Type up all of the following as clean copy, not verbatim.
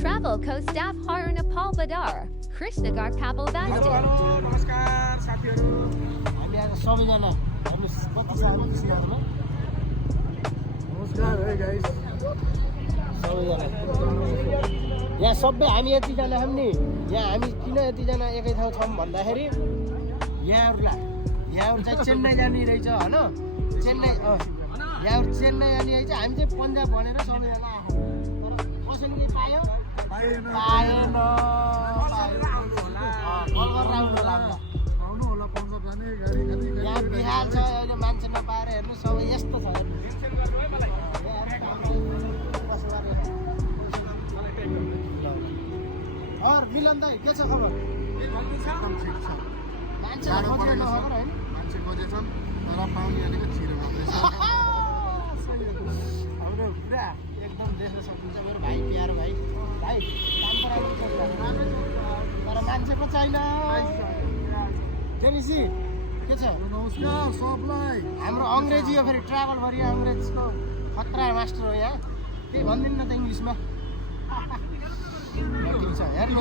Travel co-staff Haruna Palbadar, Krishnagar Papalvastin. Hello नमस्कार साथीहरु हामी आज सबैजना हामी कति सानो सियारमा नमस्कार है गाइस सबैजना यहाँ सबै हामी यतिजना छौँ नि यहाँ हामी किन यतिजना एकै ठाउँ छौँ भन्दाखेरि यहाँहरू चाहिँ चेन्नई जाने रहेछ होइन चेन्नई यहाँहरू चेन्नई जाने रहेछ हामी चाहिँ पन्जाब भनेर सबैजना आएको तर कसैले केही पायो पाएन पाएन कल गरेर आउनु होला पन्जाब जाने गाडी खाली यहाँ बिहार छ अहिले मान्छे नपाएर हेर्नु सबै यस्तो छ मिलन दाइ के छ खबर एकदम ठिक छ मान्छेलाई खोजेर नखबर होइन मान्छे खोजेछन् तर पाउने अलिक छिरो गर्दैछ हाम्रो पुरा एकदम देख्न सक्नुहुन्छ मेरो भाइ प्यारो भाइ काम गराउनु तर मान्छेको छैन जेनिसी के छ नमस्कार सबलाई हाम्रो अङ्ग्रेजी हो फेरि ट्राभलभरि अङ्ग्रेजको खतरा मास्टर हो यहाँ केही भनिदिनु न त इङ्ग्लिसमा ठिक छ हेर्नु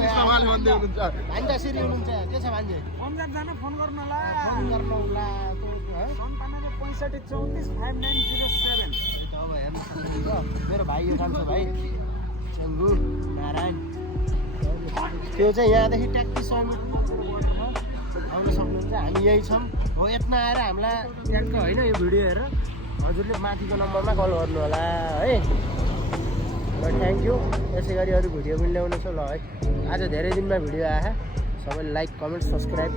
भान्जासिरी हुनुहुन्छ के छ भान्जे पन्जाब जानु फोन गर्नु होला फोन गर्नु होला 95 34 5907 अब हेर्नु सक्नुहुन्छ मेरो भाइ यो जान्छ भाइ चङ्गु नारायण त्यो चाहिँ यहाँदेखि ट्याक्की 100 मिटर आउन सक्नुहुन्छ हामी यही छौँ हो यत्न आएर हामीलाई ट्याक्क होइन यो भिडियो हेरेर हजुरले माथिको नम्बरमा कल गर्नु होला है ल थ्याङ्क यू यसै गरी अरू भिडियो पनि ल्याउनेछौँ ल है आज धेरै दिनमा भिडियो आयो सबैले लाइक कमेन्ट सब्सक्राइब